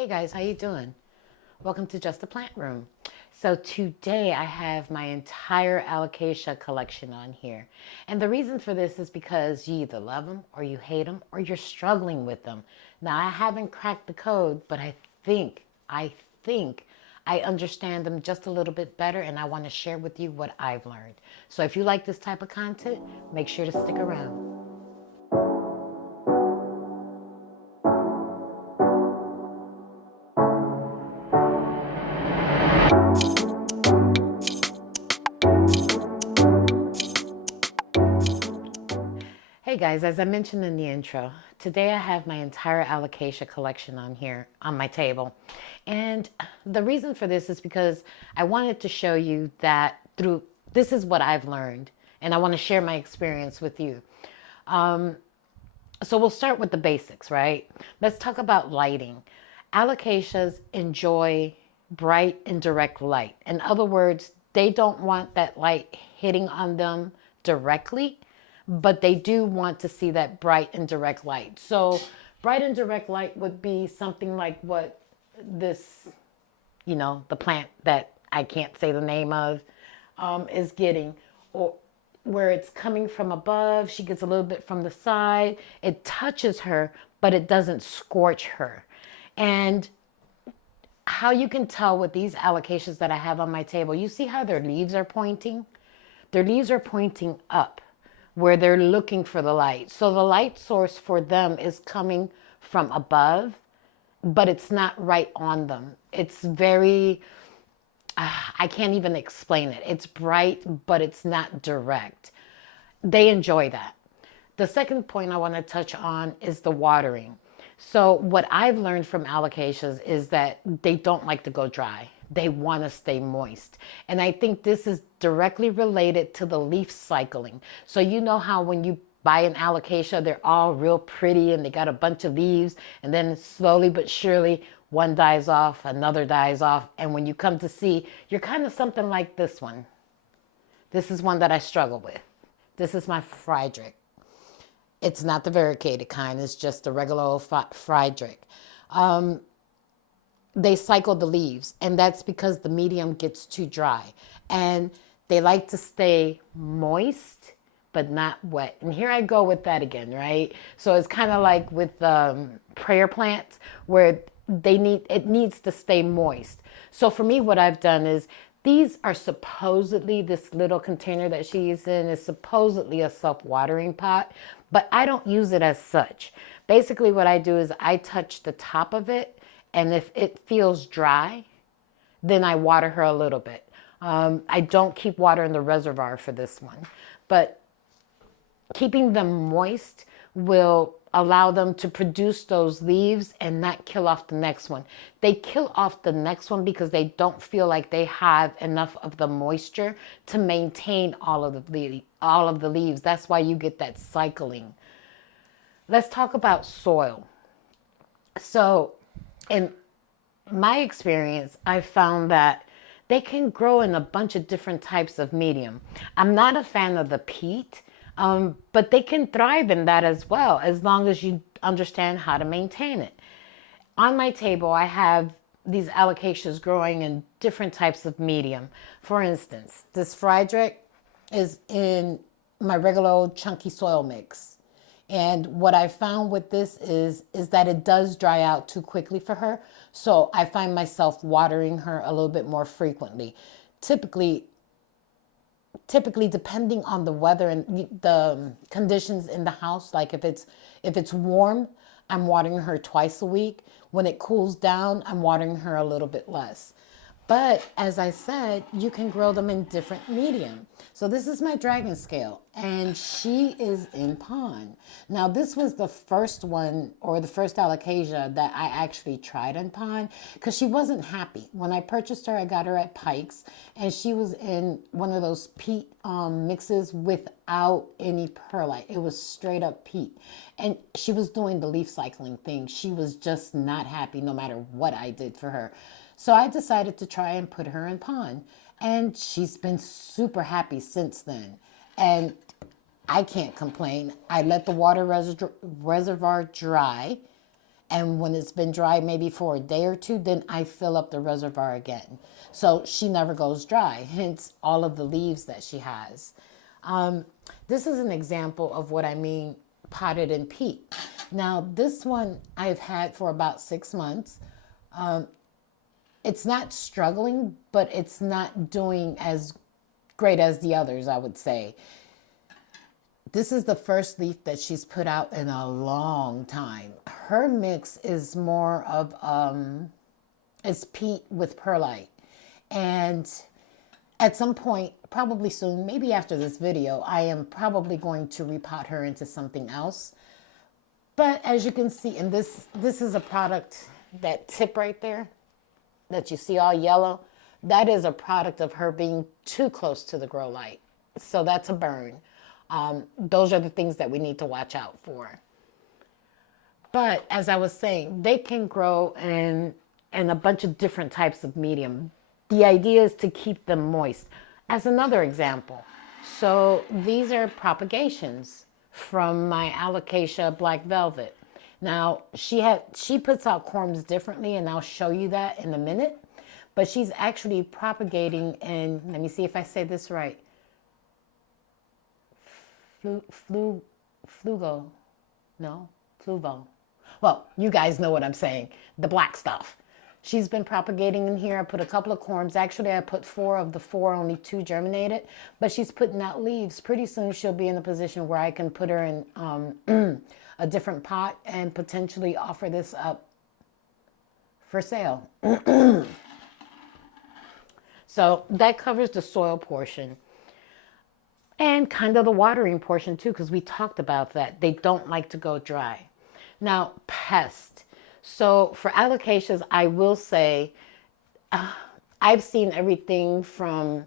Hey guys, how you doing? Welcome to Just a Plant Room. So today I have my entire Alocasia collection on here. And the reason for this is because you either love them or you hate them or you're struggling with them. Now I haven't cracked the code, but I think I understand them just a little bit better and I want to share with you what I've learned. So if you like this type of content, make sure to stick around. Hey guys, as I mentioned in the intro, today I have my entire Alocasia collection on here on my table. And the reason for this is because I wanted to show you that this is what I've learned and I want to share my experience with you. So we'll start with the basics, right? Let's talk about lighting. Alocasias enjoy bright and direct light. In other words, they don't want that light hitting on them directly, but they do want to see that bright and direct light. So bright and direct light would be something like what this, the plant that I can't say the name of, is getting, or where it's coming from above. She gets a little bit from the side. It touches her, but it doesn't scorch her. And how you can tell with these alocasias that I have on my table, you see how their leaves are pointing? Their leaves are pointing up where they're looking for the light. So the light source for them is coming from above, but it's not right on them. It's very, I can't even explain it. It's bright, but it's not direct. They enjoy that. The second point I want to touch on is the watering. So what I've learned from alocasias is that they don't like to go dry. They want to stay moist. And I think this is directly related to the leaf cycling. So you know how when you buy an alocasia, they're all real pretty and they got a bunch of leaves, and then slowly but surely one dies off, another dies off, and when you come to see, you're kind of something like this one. This is one that I struggle with. This is my Friedrich. It's not the variegated kind, it's just the regular old Friedrich. They cycle the leaves, and that's because the medium gets too dry. And they like to stay moist, but not wet. And here I go with that again, right? So it's kind of like with prayer plants where it needs to stay moist. So for me, what I've done is these are supposedly, this little container that she's in is supposedly a self-watering pot, but I don't use it as such. Basically what I do is I touch the top of it, and if it feels dry, then I water her a little bit. I don't keep water in the reservoir for this one, but keeping them moist will allow them to produce those leaves and not kill off the next one. They kill off the next one because they don't feel like they have enough of the moisture to maintain all of the leaves. That's why you get that cycling. Let's talk about soil. So in my experience, I found that they can grow in a bunch of different types of medium. I'm not a fan of the peat, but they can thrive in that as well, as long as you understand how to maintain it. On my table, I have these alocasias growing in different types of medium. For instance, this Friedrich is in my regular old chunky soil mix. And what I found with this is that it does dry out too quickly for her. So I find myself watering her a little bit more frequently. Typically depending on the weather and the conditions in the house, like if it's warm, I'm watering her twice a week. When it cools down, I'm watering her a little bit less. But as I said, you can grow them in different medium. So this is my dragon scale, and she is in pond. Now this was the first one, or the first alocasia that I actually tried in pond, because she wasn't happy. When I purchased her, I got her at Pikes, and she was in one of those peat mixes without any perlite. It was straight up peat. And she was doing the leaf cycling thing. She was just not happy no matter what I did for her. So I decided to try and put her in pond, and she's been super happy since then. And I can't complain. I let the water reservoir dry, And when it's been dry maybe for a day or two, then I fill up the reservoir again. So she never goes dry, hence all of the leaves that she has. This is an example of what I mean potted in peat. Now this one I've had for about 6 months. It's not struggling, but it's not doing as great as the others, I would say. This is the first leaf that she's put out in a long time. Her mix is more of, it's peat with perlite. And at some point, probably soon, maybe after this video, I am probably going to repot her into something else. But as you can see, and this is a product, that tip right there, that you see all yellow, that is a product of her being too close to the grow light. So that's a burn. Those are the things that we need to watch out for. But as I was saying, they can grow in a bunch of different types of medium. The idea is to keep them moist. As another example, so these are propagations from my Alocasia black velvet. Now she puts out corms differently, and I'll show you that in a minute. But she's actually propagating in, let me see if I say this right, fluvo. Well, you guys know what I'm saying. The black stuff. She's been propagating in here. I put a couple of corms. Actually, I put 4 of the 4, only 2 germinated. But she's putting out leaves. Pretty soon she'll be in a position where I can put her in a different pot and potentially offer this up for sale. So that covers the soil portion. And kind of the watering portion too, because we talked about that. They don't like to go dry. Now, pest. So for alocasias, I will say, I've seen everything from,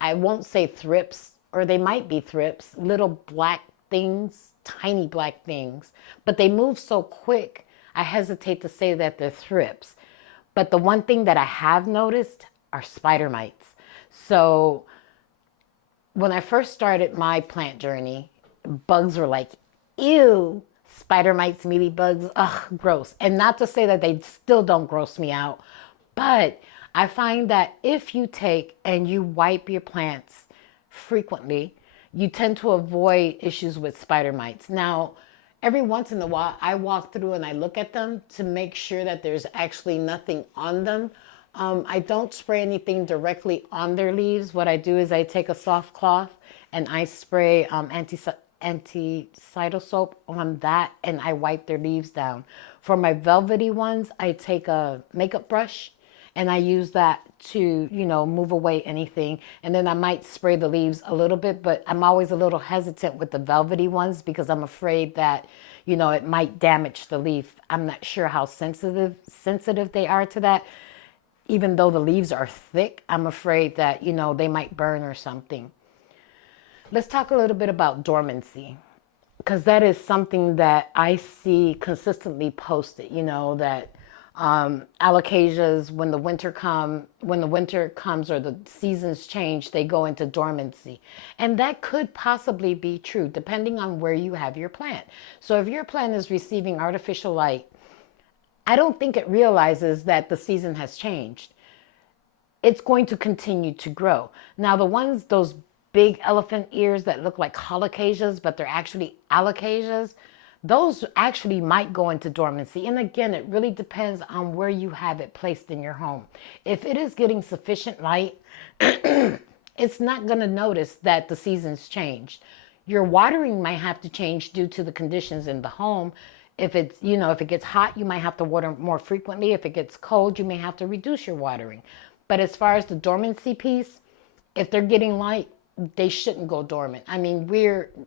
I won't say thrips, or they might be thrips, little black things, tiny black things, but they move so quick, I hesitate to say that they're thrips. But the one thing that I have noticed are spider mites. So when I first started my plant journey, bugs were like, ew, spider mites, mealy bugs, ugh, gross. And not to say that they still don't gross me out, but I find that if you take and you wipe your plants frequently, you tend to avoid issues with spider mites. Now, every once in a while, I walk through and I look at them to make sure that there's actually nothing on them. I don't spray anything directly on their leaves. What I do is I take a soft cloth and I spray anticidal soap on that, and I wipe their leaves down. For my velvety ones, I take a makeup brush and I use that to, move away anything. And then I might spray the leaves a little bit, but I'm always a little hesitant with the velvety ones because I'm afraid that, it might damage the leaf. I'm not sure how sensitive they are to that. Even though the leaves are thick, I'm afraid that, they might burn or something. Let's talk a little bit about dormancy, because that is something that I see consistently posted, that alocasias, when the winter comes or the seasons change, they go into dormancy. And that could possibly be true depending on where you have your plant. So if your plant is receiving artificial light, I don't think it realizes that the season has changed. It's going to continue to grow. Now, those big elephant ears that look like Alocasias, but they're actually Alocasias, those actually might go into dormancy. And again, it really depends on where you have it placed in your home. If it is getting sufficient light, it's not going to notice that the season's changed. Your watering might have to change due to the conditions in the home. If it's, if it gets hot, you might have to water more frequently. If it gets cold, you may have to reduce your watering. But as far as the dormancy piece, if they're getting light, they shouldn't go dormant. I mean,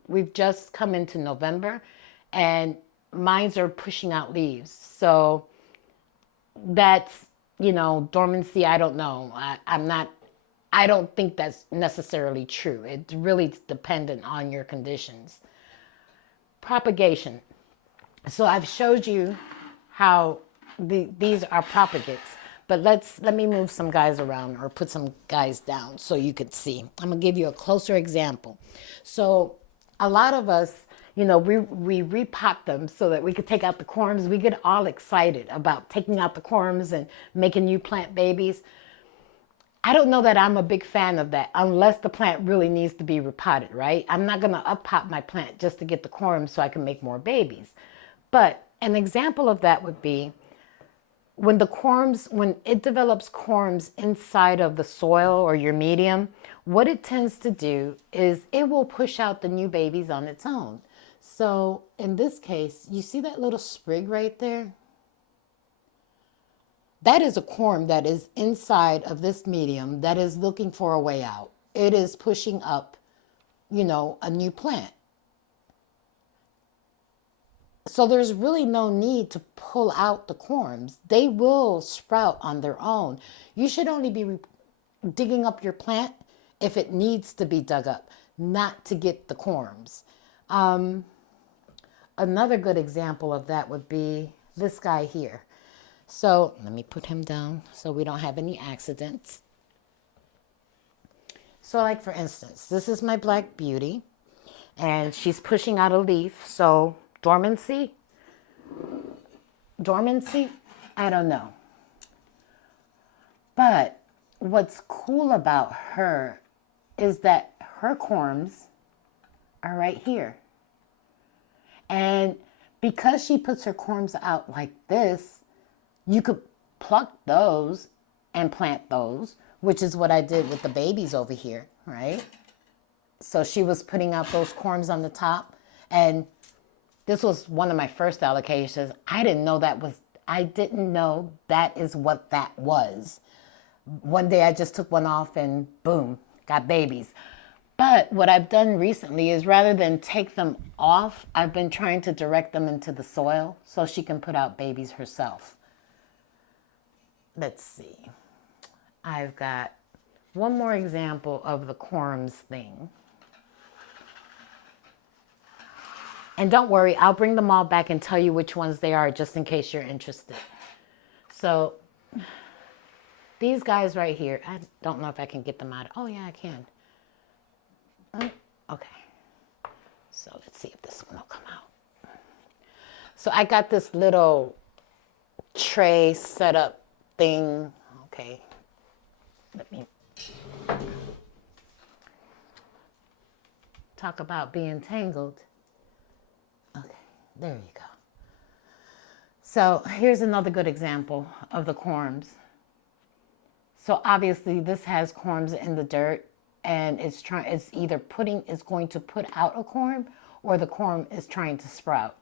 we've just come into November and mines are pushing out leaves. So that's, dormancy, I don't know. I don't think that's necessarily true. It's really dependent on your conditions. Propagation. So I've showed you how these are propagates, but let me move some guys around or put some guys down so you could see. I'm gonna give you a closer example. So a lot of us, you know, we repot them so that we could take out the corms. We get all excited about taking out the corms and making new plant babies. I don't know that I'm a big fan of that unless the plant really needs to be repotted, right? I'm not going to up-pot my plant just to get the corms so I can make more babies. But an example of that would be when it develops corms inside of the soil or your medium, what it tends to do is it will push out the new babies on its own. So in this case, you see that little sprig right there? That is a corm that is inside of this medium that is looking for a way out. It is pushing up, you know, a new plant. So there's really no need to pull out the corms. They will sprout on their own. You should only be digging up your plant if it needs to be dug up, not to get the corms. Another good example of that would be this guy here. So let me put him down so we don't have any accidents. So like for instance, this is my Black Beauty and she's pushing out a leaf. So dormancy, I don't know. But what's cool about her is that her corms are right here. And because she puts her corms out like this, you could pluck those and plant those, which is what I did with the babies over here, right? So she was putting out those corms on the top, and this was one of my first alocasias. I didn't know that is what that was. One day I just took one off and boom, got babies. But what I've done recently is rather than take them off, I've been trying to direct them into the soil so she can put out babies herself. Let's see. I've got one more example of the corms thing. And don't worry, I'll bring them all back and tell you which ones they are just in case you're interested. So these guys right here, I don't know if I can get them out. Oh yeah, I can. Okay. So let's see if this one will come out. So I got this little tray set up thing. Okay. Let me talk about being tangled. Okay, there you go. So here's another good example of the corms. So obviously this has corms in the dirt and it's going to put out a corm, or the corm is trying to sprout.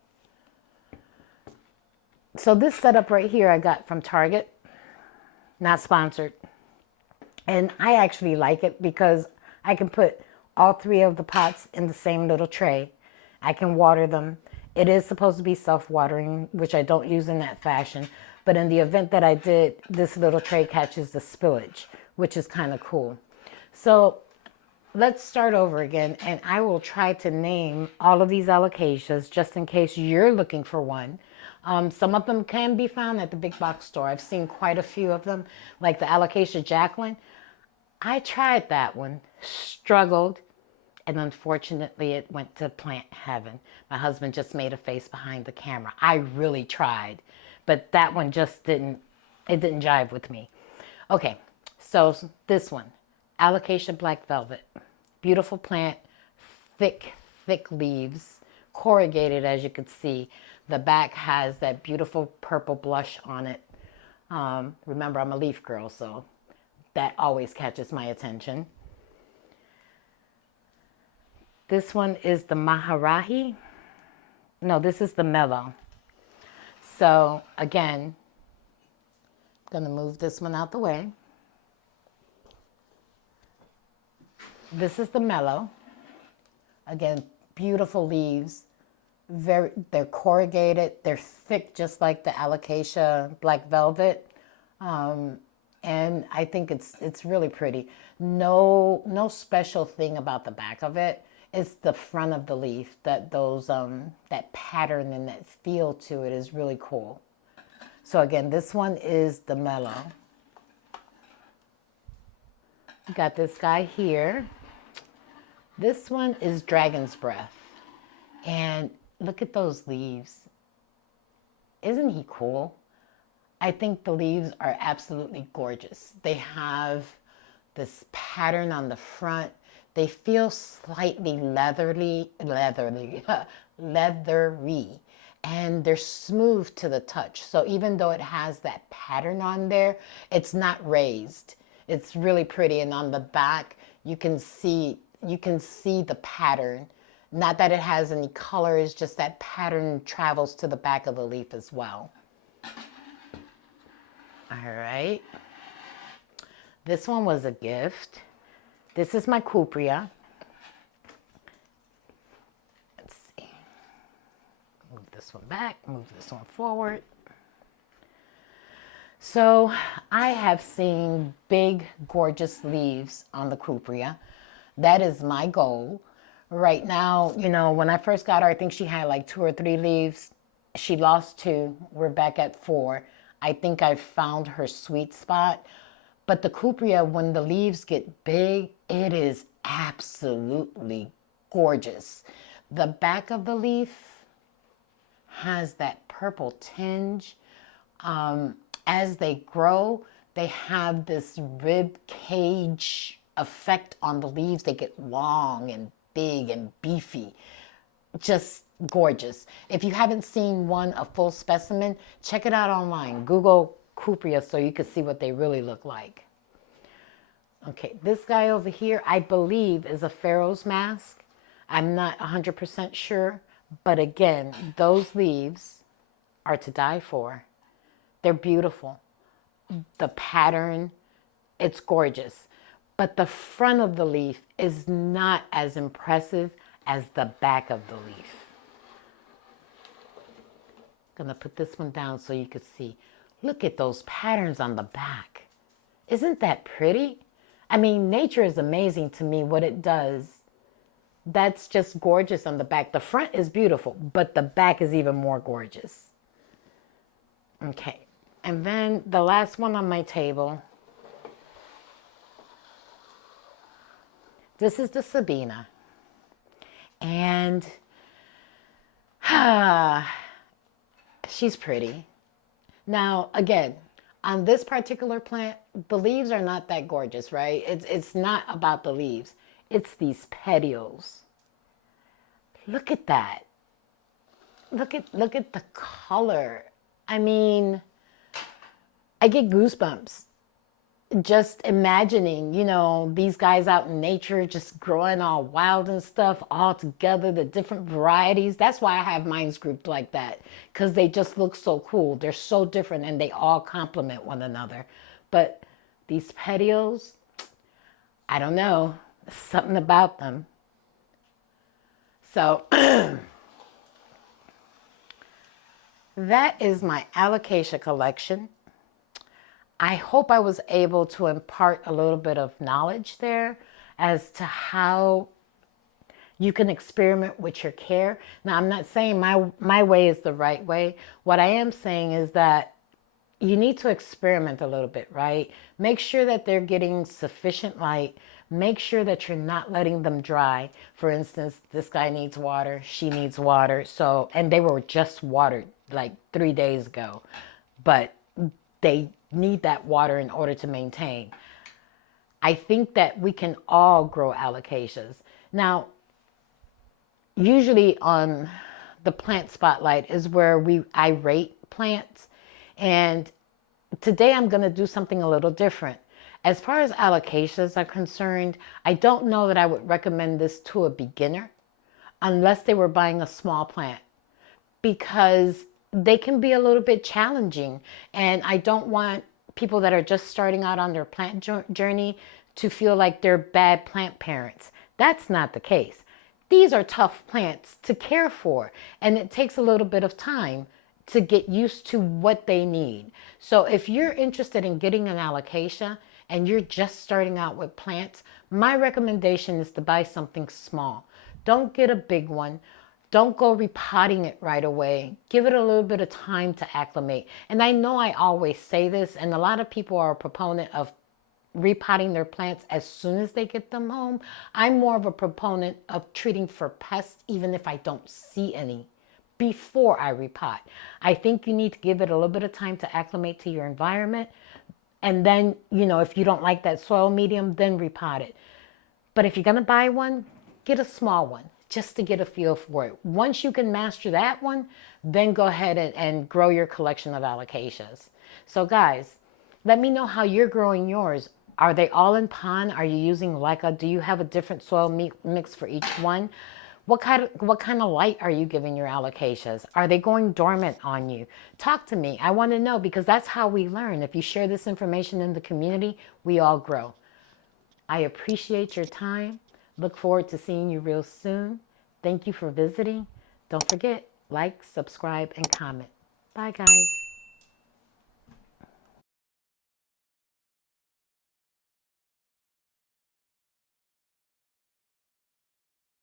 So this setup right here I got from Target, not sponsored. And I actually like it because I can put all three of the pots in the same little tray. I can water them. It is supposed to be self-watering, which I don't use in that fashion. But in the event that I did, this little tray catches the spillage, which is kind of cool. So let's start over again, and I will try to name all of these alocasias just in case you're looking for one. Some of them can be found at the big box store. I've seen quite a few of them, like the Alocasia Jacqueline. I tried that one, struggled, and unfortunately it went to plant heaven. My husband just made a face behind the camera. I really tried, but that one just didn't jive with me. Okay, so this one, Alocasia Black Velvet. Beautiful plant, thick leaves, corrugated as you can see. The back has that beautiful purple blush on it. Remember, I'm a leaf girl, so that always catches my attention. This one is the Maharahi. No, this is the Mellow. So again, I'm gonna move this one out the way. This is the Mellow. Again, beautiful leaves. They're corrugated. They're thick, just like the Alocasia Black Velvet. And I think it's really pretty. No special thing about the back of it. It's the front of the leaf that pattern and that feel to it is really cool. So again, this one is the Mellow. Got this guy here. This one is Dragon's Breath. And look at those leaves. Isn't he cool? I think the leaves are absolutely gorgeous. They have this pattern on the front. They feel slightly leathery, and they're smooth to the touch. So even though it has that pattern on there, it's not raised. It's really pretty. And on the back, you can see the pattern. Not that it has any colors, just that pattern travels to the back of the leaf as well. All right. This one was a gift. This is my Cpra. Let's see. Move this one back, move this one forward. So I have seen big, gorgeous leaves on the Cpra. That is my goal. Right now, you know, when I first got her, I think she had like 2 or 3 leaves. She lost 2. We're back at 4. I think I've found her sweet spot. But the Cpra, when the leaves get big, it is absolutely gorgeous. The back of the leaf has that purple tinge. As they grow, they have this rib cage effect on the leaves. They get long and big and beefy. Just gorgeous. If you haven't seen one, a full specimen, check it out online. Google Cpra so you can see what they really look like. Okay, this guy over here, I believe is a Pharaoh's mask. I'm not 100% sure, but again, those leaves are to die for. They're beautiful. The pattern, it's gorgeous. But the front of the leaf is not as impressive as the back of the leaf. I'm gonna put this one down so you can see. Look at those patterns on the back. Isn't that pretty? I mean, nature is amazing to me, what it does. That's just gorgeous on the back. The front is beautiful, but the back is even more gorgeous. Okay, and then the last one on my table. This is the Sabina. And she's pretty. Now, again, on this particular plant, the leaves are not that gorgeous, right? It's not about the leaves. It's these petioles. Look at that. Look at the color. I mean, I get goosebumps just imagining, you know, these guys out in nature just growing all wild and stuff all together, the different varieties. That's why I have mines grouped like that, because they just look so cool. They're so different and they all complement one another. But these petioles, I don't know, something about them. So that is my alocasia collection. I hope I was able to impart a little bit of knowledge there as to how you can experiment with your care. Now, I'm not saying my way is the right way. What I am saying is that you need to experiment a little bit, right? Make sure that they're getting sufficient light. Make sure that you're not letting them dry. For instance, this guy needs water, she needs water. So, and they were just watered like 3 days ago, but they need that water in order to maintain. I think that we can all grow alocasias. Now, usually on the plant spotlight is where I rate plants. And today I'm going to do something a little different. As far as alocasias are concerned, I don't know that I would recommend this to a beginner unless they were buying a small plant, because they can be a little bit challenging. And I don't want people that are just starting out on their plant journey to feel like they're bad plant parents. That's not the case. These are tough plants to care for, and it takes a little bit of time to get used to what they need. So if you're interested in getting an alocasia and you're just starting out with plants, my recommendation is to buy something small. Don't get a big one. Don't go repotting it right away. Give it a little bit of time to acclimate. And I know I always say this, and a lot of people are a proponent of repotting their plants as soon as they get them home. I'm more of a proponent of treating for pests even if I don't see any before I repot. I think you need to give it a little bit of time to acclimate to your environment. And then, you know, if you don't like that soil medium, then repot it. But if you're going to buy one, get a small one just to get a feel for it. Once you can master that one, then go ahead and grow your collection of alocasias. So guys, let me know how you're growing yours. Are they all in pond? Are you using do you have a different soil mix for each one? What kind of light are you giving your alocasias? Are they going dormant on you? Talk to me. I want to know, because that's how we learn. If you share this information in the community, we all grow. I appreciate your time. Look forward to seeing you real soon. Thank you for visiting. Don't forget, like, subscribe, and comment. Bye, guys.